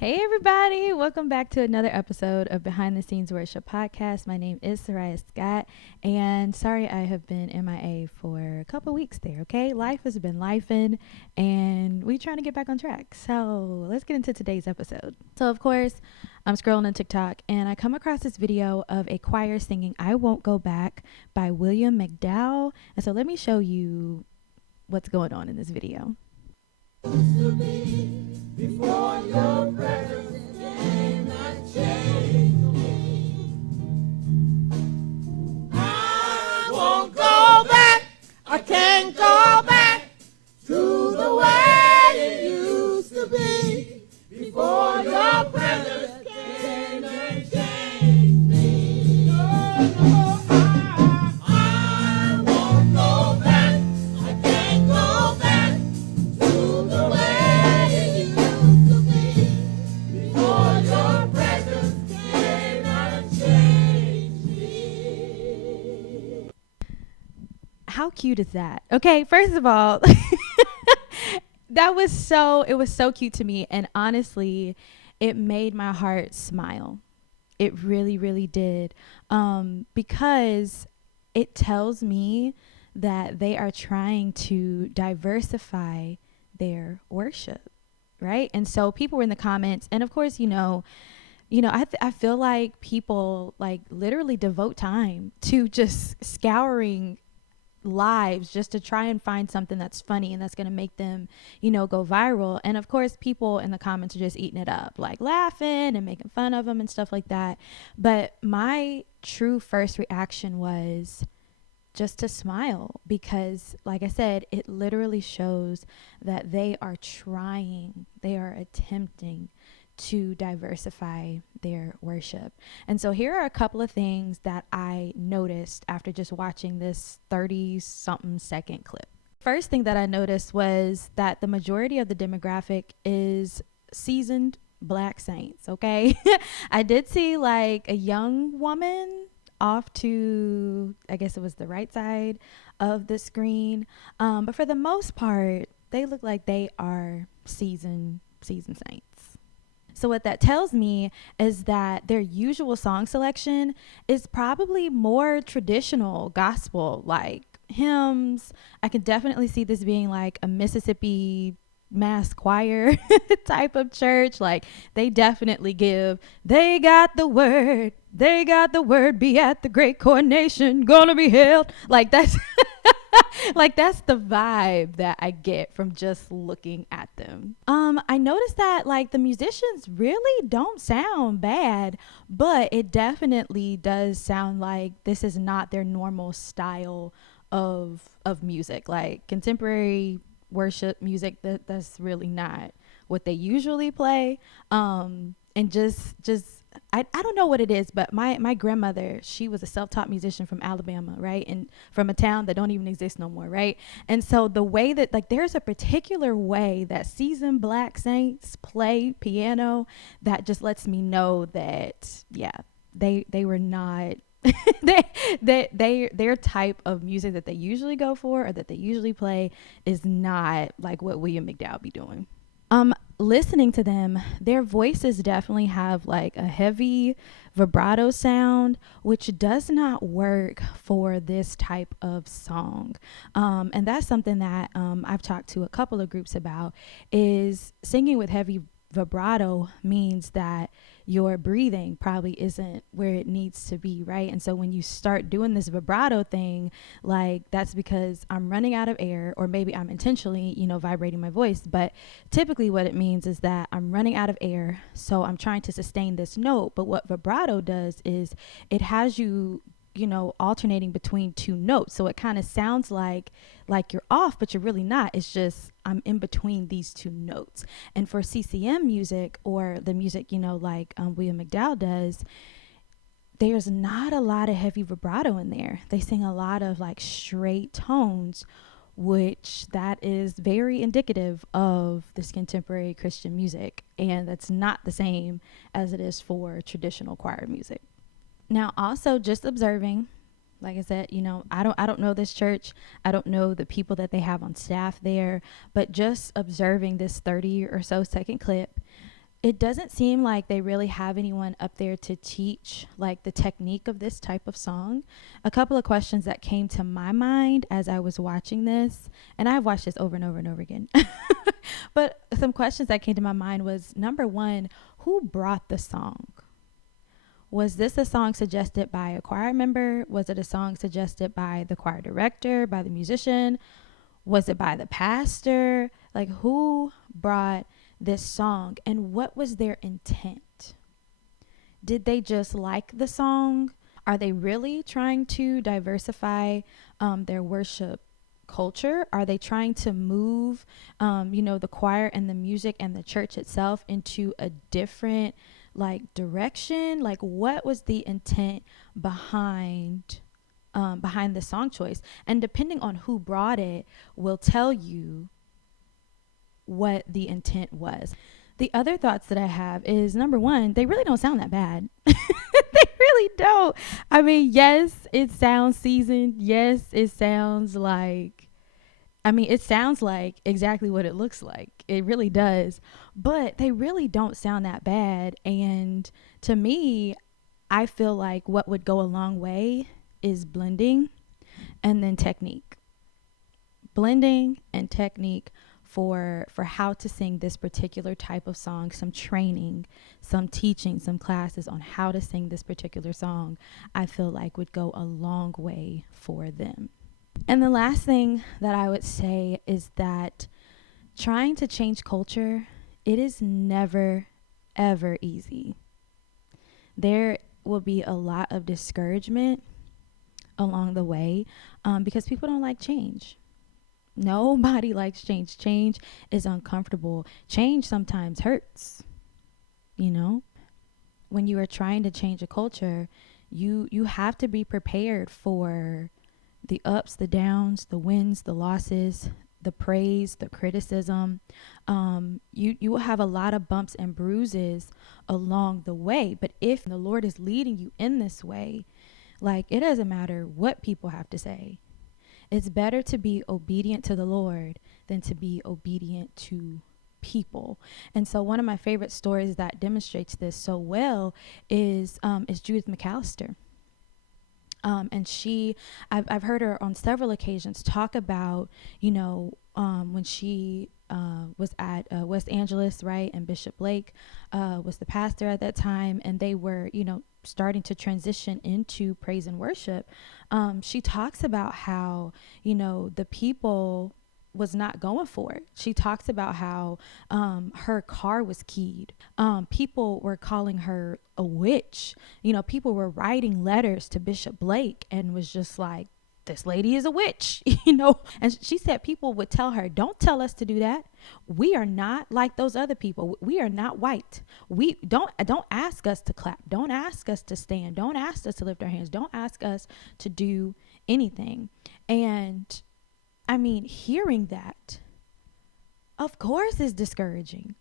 Hey everybody, welcome back to another episode of Behind the Scenes Worship Podcast. My name is Soraya Scott, and sorry I have been MIA for a couple weeks there, okay? Life has been lifing, and we trying to get back on track. So let's get into today's episode. So of course, I'm scrolling on TikTok, and I come across this video of a choir singing I Won't Go Back by William McDowell. And so let me show you what's going on in this video. Before your presence came and changed me. I won't go back, I can't go back to the way it used to be. Before your presence came and changed me. No, I won't go back, I can't go back to the way. How cute is that? Okay, first of all, it was so cute to me, and honestly, it made my heart smile. It really, really did. Because it tells me that they are trying to diversify their worship, right? And so people were in the comments, and of course, I feel like people like literally devote time to just scouring lives just to try and find something that's funny and that's going to make them, go viral. And of course, people in the comments are just eating it up, like laughing and making fun of them and stuff like that. But my true first reaction was just to smile, because like I said, it literally shows that they are attempting to diversify their worship. And so here are a couple of things that I noticed after just watching this 30-something second clip. First thing that I noticed was that the majority of the demographic is seasoned Black saints, okay? I did see like a young woman off to, I guess it was the right side of the screen. But for the most part, they look like they are seasoned saints. So what that tells me is that their usual song selection is probably more traditional gospel, like hymns. I can definitely see this being like a Mississippi mass choir type of church. Like they definitely they got the word, be at the great coronation, gonna be held. Like that's like that's the vibe that I get from just looking at them. I noticed that like the musicians really don't sound bad, but it definitely does sound like this is not their normal style of music. Like contemporary worship music, that's really not what they usually play. And just I don't know what it is, but my grandmother, she was a self-taught musician from Alabama, right? And from a town that don't even exist no more, right? And so the way that like there's a particular way that seasoned Black saints play piano that just lets me know that they were not their type of music that they usually go for or that they usually play is not like what William McDowell be doing. Listening to them, their voices definitely have like a heavy vibrato sound, which does not work for this type of song. And that's something that I've talked to a couple of groups about, is singing with heavy vibrato means that your breathing probably isn't where it needs to be, right? And so when you start doing this vibrato thing, like that's because I'm running out of air, or maybe I'm intentionally, vibrating my voice. But typically what it means is that I'm running out of air, so I'm trying to sustain this note. But what vibrato does is it has you alternating between two notes, so it kind of sounds like you're off, but you're really not. It's just I'm in between these two notes. And for CCM music, or the music like William McDowell does, there's not a lot of heavy vibrato in there. They sing a lot of like straight tones, which that is very indicative of this contemporary Christian music, and that's not the same as it is for traditional choir music. Now, also just observing, like I said, I don't know this church. I don't know the people that they have on staff there, but just observing this 30 or so second clip, it doesn't seem like they really have anyone up there to teach like the technique of this type of song. A couple of questions that came to my mind as I was watching this, and I've watched this over and over and over again. But some questions that came to my mind was, number one, who brought the song? Was this a song suggested by a choir member? Was it a song suggested by the choir director, by the musician? Was it by the pastor? Like, who brought this song, and what was their intent? Did they just like the song? Are they really trying to diversify their worship culture? Are they trying to move, the choir and the music and the church itself into a different like direction? Like, what was the intent behind the song choice? And depending on who brought it will tell you what the intent was. The other thoughts that I have is, number one, they really don't sound that bad. They really don't. I mean, yes, it sounds seasoned. Yes, it sounds like, it sounds like exactly what it looks like. It really does. But they really don't sound that bad. And to me, I feel like what would go a long way is blending and then technique. Blending and technique for how to sing this particular type of song, some training, some teaching, some classes on how to sing this particular song, I feel like would go a long way for them. And the last thing that I would say is that trying to change culture, it is never, ever easy. There will be a lot of discouragement along the way because people don't like change. Nobody likes change. Change is uncomfortable. Change sometimes hurts. When you are trying to change a culture, you have to be prepared for the ups, the downs, the wins, the losses, the praise, the criticism. You will have a lot of bumps and bruises along the way. But if the Lord is leading you in this way, like, it doesn't matter what people have to say. It's better to be obedient to the Lord than to be obedient to people. And so one of my favorite stories that demonstrates this so well is Judith McAllister. And I've heard her on several occasions talk about, when she was at West Angeles, right? And Bishop Blake was the pastor at that time, and they were, starting to transition into praise and worship. She talks about how, the people was not going for it. She talks about how her car was keyed. People were calling her a witch. People were writing letters to Bishop Blake and was just like, this lady is a witch, And she said people would tell her, don't tell us to do that. We are not like those other people. We are not white. We don't ask us to clap. Don't ask us to stand. Don't ask us to lift our hands. Don't ask us to do anything. And hearing that, of course, is discouraging.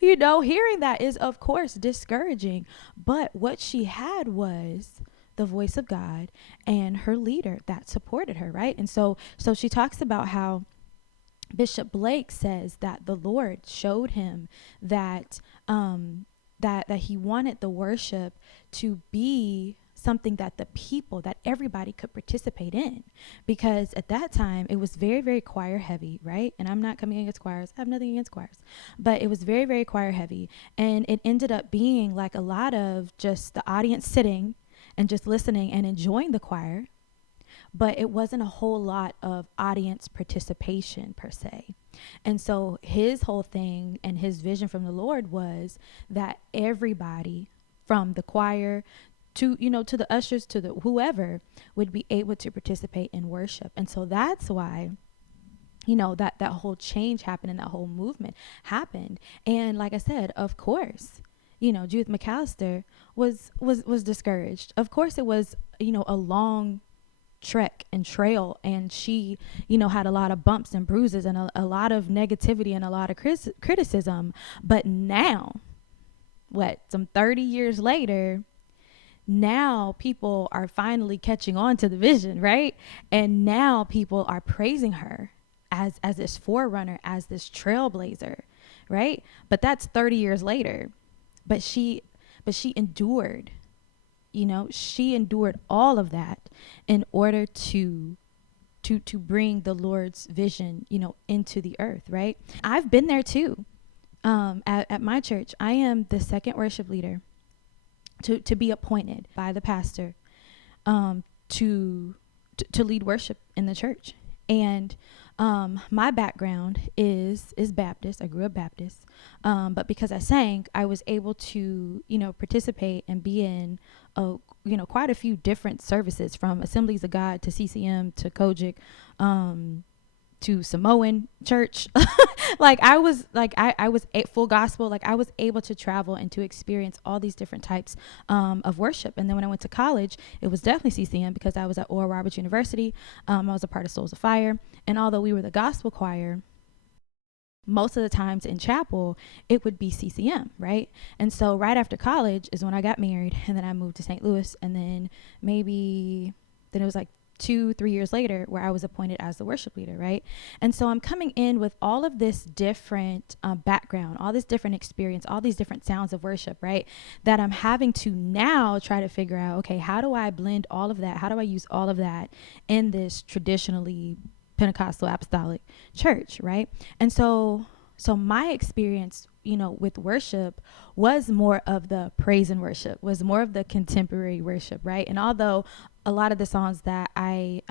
Hearing that is, of course, discouraging. But what she had was the voice of God and her leader that supported her, right? And so she talks about how Bishop Blake says that the Lord showed him that that he wanted the worship to be something that that everybody could participate in, because at that time it was very, very choir heavy, right? And I'm not coming against choirs. I have nothing against choirs, but it was very, very choir heavy. And it ended up being like a lot of just the audience sitting and just listening and enjoying the choir, but it wasn't a whole lot of audience participation per se. And so his whole thing and his vision from the Lord was that everybody, from the choir to the ushers, to the whoever, would be able to participate in worship. And so that's why that whole change happened and that whole movement happened. And like I said, of course, Judith McAllister was discouraged. Of course it was, a long trek and trail, and she, had a lot of bumps and bruises and a lot of negativity and a lot of criticism. But now, some 30 years later, now people are finally catching on to the vision, right? And now people are praising her as this forerunner, as this trailblazer, right? But that's 30 years later. But she endured, she endured all of that in order to bring the Lord's vision, into the earth, right? I've been there too. At my church, I am the second worship leader to be appointed by the pastor, um, to lead worship in the church. And my background is Baptist. I grew up Baptist, but because I sang, I was able to participate and be in quite a few different services, from Assemblies of God to CCM to Kojic, to Samoan church. Like I was a full gospel. Like I was able to travel and to experience all these different types of worship. And then when I went to college, it was definitely CCM, because I was at Oral Roberts University. I was a part of Souls of Fire, and although we were the gospel choir, most of the times in chapel it would be CCM, right? And so right after college is when I got married, and then I moved to St. Louis, and then it was like 2-3 years later where I was appointed as the worship leader, right? And so I'm coming in with all of this different background, all this different experience, all these different sounds of worship, right? That I'm having to now try to figure out, okay, how do I blend all of that? How do I use all of that in this traditionally Pentecostal apostolic church, right? And so my experience, with worship was more of the praise and worship, was more of the contemporary worship, right? And although a lot of the songs that I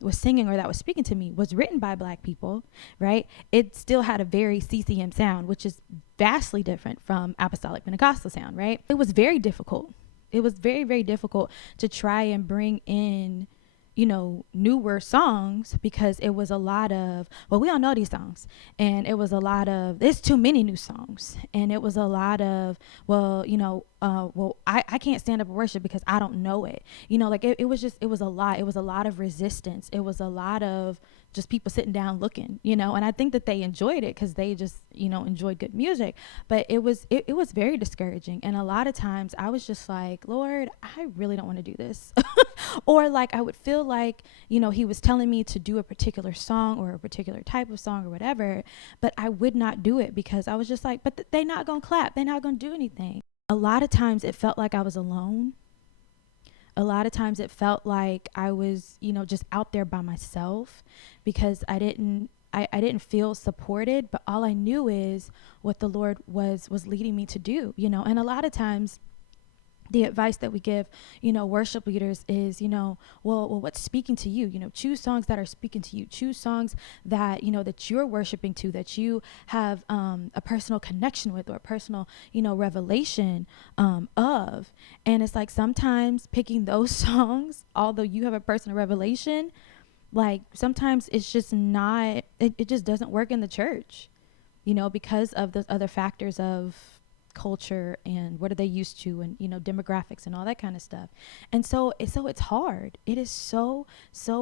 was singing, or that was speaking to me, was written by Black people, right? It still had a very CCM sound, which is vastly different from apostolic Pentecostal sound, right? It was very difficult. It was very, very difficult to try and bring in newer songs, because it was a lot of, well, we all know these songs, and it was a lot of, there's too many new songs, and it was a lot of, well, I can't stand up and worship because I don't know it, like it was a lot. It was a lot of resistance. It was a lot of just people sitting down looking, and I think that they enjoyed it because they just, enjoyed good music. But it was very discouraging. And a lot of times I was just like, Lord, I really don't want to do this. Or like I would feel like, he was telling me to do a particular song or a particular type of song or whatever, but I would not do it because I was just like, but they not going to clap. They're not going to do anything. A lot of times it felt like I was alone. A lot of times it felt like I was, just out there by myself, because I didn't feel supported, but all I knew is what the Lord was leading me to do, and a lot of times the advice that we give, worship leaders is, well, what's speaking to you? Choose songs that are speaking to you. Choose songs that, that you're worshiping to, that you have a personal connection with, or a personal, revelation of. And it's like sometimes picking those songs, although you have a personal revelation, like sometimes it's just not, it just doesn't work in the church, because of the other factors of culture and what are they used to, and demographics and all that kind of stuff. And so it's hard. It is so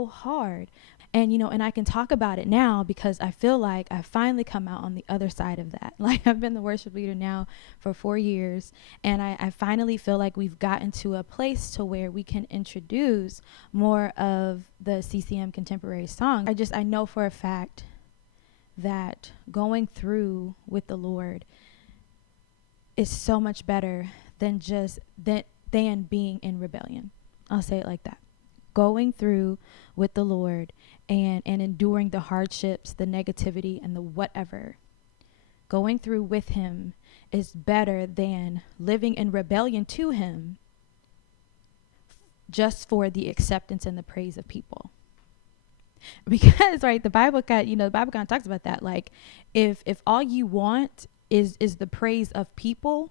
hard. And and I can talk about it now because I feel like I finally come out on the other side of that. Like I've been the worship leader now for 4 years, and I finally feel like we've gotten to a place to where we can introduce more of the CCM contemporary song. I know for a fact that going through with the Lord is so much better than than being in rebellion. I'll say it like that. Going through with the Lord and enduring the hardships, the negativity, and the whatever. Going through with him is better than living in rebellion to him just for the acceptance and the praise of people. Because right, the Bible kind of talks about that. Like if all you want is the praise of people,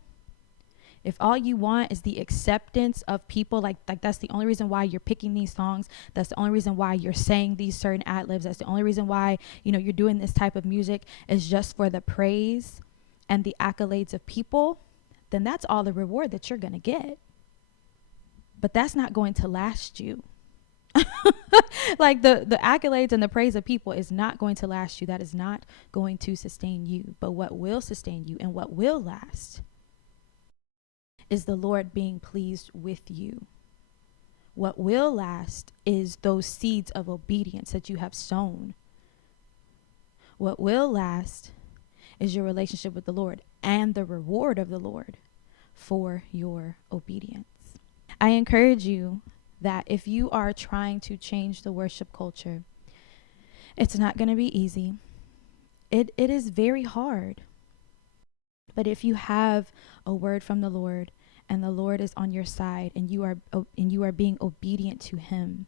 if all you want is the acceptance of people, like that's the only reason why you're picking these songs, that's the only reason why you're saying these certain ad-libs, that's the only reason why you're doing this type of music, is just for the praise and the accolades of people, then that's all the reward that you're going to get. But that's not going to last you. Like the accolades and the praise of people is not going to last you. That is not going to sustain you. But what will sustain you and what will last is the Lord being pleased with you. What will last is those seeds of obedience that you have sown. What will last is your relationship with the Lord and the reward of the Lord for your obedience. I encourage you that if you are trying to change the worship culture, it's not going to be easy. It is very hard. But if you have a word from the Lord and the Lord is on your side and you are being obedient to him,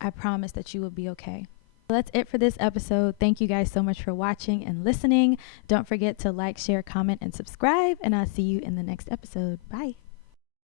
I promise that you will be okay. That's it for this episode. Thank you guys so much for watching and listening. Don't forget to like, share, comment, and subscribe, and I'll see you in the next episode. Bye.